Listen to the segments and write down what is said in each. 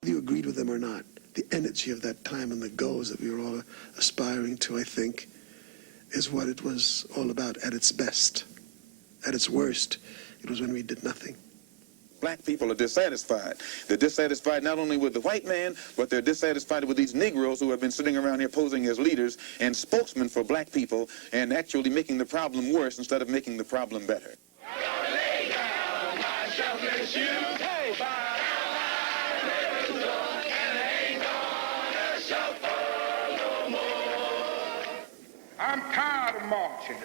Whether you agreed with them or not, the energy of that time and the goals that we were all aspiring to, I think, is what it was all about at its best. At its worst, it was when we did nothing. Black people are dissatisfied. They're dissatisfied not only with the white man, but they're dissatisfied with these Negroes who have been sitting around here posing as leaders and spokesmen for black people and actually making the problem worse instead of making the problem better. I'm tired of marching.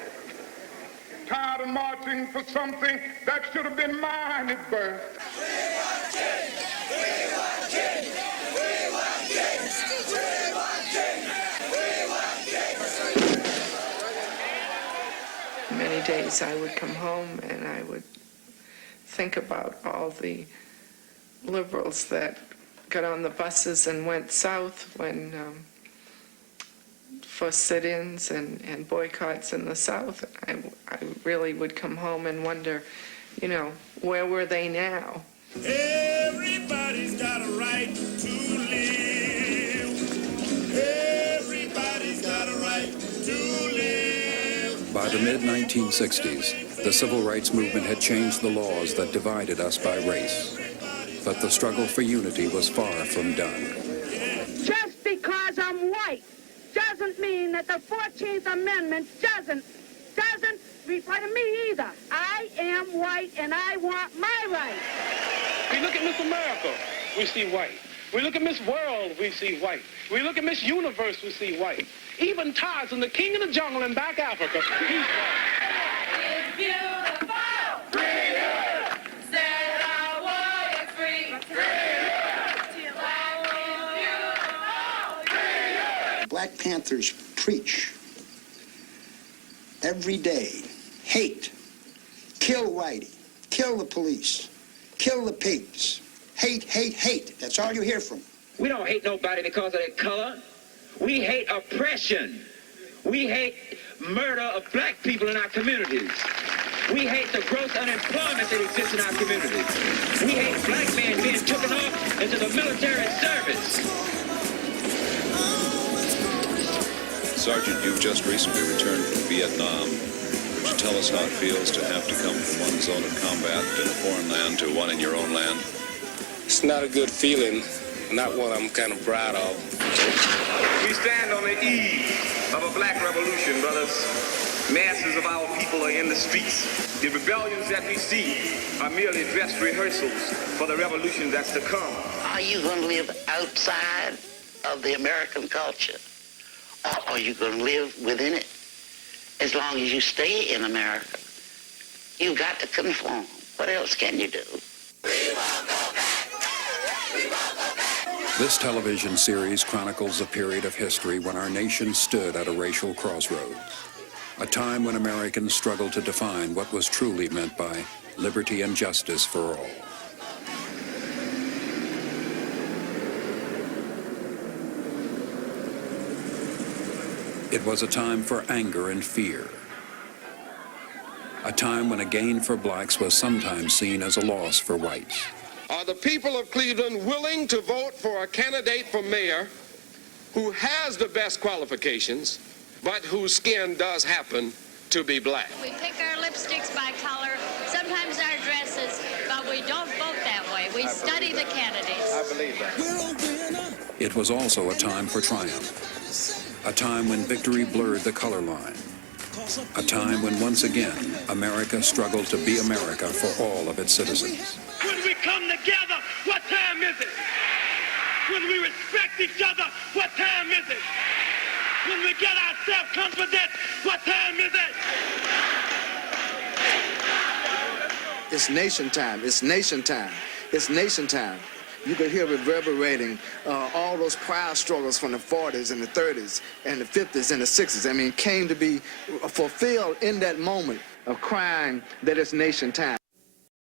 Tired of marching for something that should have been mine at birth. We want change! We want change! We want change! We want change! We want change! Many days I would come home and I would think about all the liberals that got on the buses and went south when for sit-ins and boycotts in the South. I really would come home and wonder, you know, where were they now? Everybody's got a right to live. Everybody's got a right to live. By the mid-1960s, the civil rights movement had changed the laws that divided us by race. But the struggle for unity was far from done. Just because I'm white doesn't mean that the 14th Amendment doesn't refer to me either. I am white and I want my rights. We look at Miss America, we see white. We look at Miss World, we see white. We look at Miss Universe, we see white. Even Tarzan, the king of the jungle in back Africa, he's white. It's beautiful! Freedom! Said our warriors free! Freedom! Freedom! Black Panthers preach every day hate, kill whitey, kill the police, kill the pigs, hate, hate, hate. That's all you hear from them. We don't hate nobody because of their color. We hate oppression. We hate murder of black people in our communities. We hate the gross unemployment that exists in our communities. We hate black men being taken off into the military service. Sergeant, you've just recently returned from Vietnam. Would you tell us how it feels to have to come from one zone of combat in a foreign land to one in your own land? It's not a good feeling, not one I'm kind of proud of. We stand on the eve of a black revolution, brothers. Masses of our people are in the streets. The rebellions that we see are merely dress rehearsals for the revolution that's to come. Are you going to live outside of the American culture? Or are you going to live within it? As long as you stay in America, you've got to conform. What else can you do? We won't go back! We won't go back! This television series chronicles a period of history when our nation stood at a racial crossroads. A time when Americans struggled to define what was truly meant by liberty and justice for all. It was a time for anger and fear. A time when a gain for blacks was sometimes seen as a loss for whites. Are the people of Cleveland willing to vote for a candidate for mayor who has the best qualifications, but whose skin does happen to be black? We pick our lipsticks by color, sometimes our dresses, but we don't vote that way. We study the candidates. I believe that. It was also a time for triumph. A time when victory blurred the color line. A time when, once again, America struggled to be America for all of its citizens. When we come together, what time is it? When we respect each other, what time is it? When we get our self-confidence, what time is it? It's nation time. It's nation time. It's nation time. You could hear reverberating all those pride struggles from the 40s and the 30s and the 50s and the 60s. I mean, came to be fulfilled in that moment of crying that it's nation time.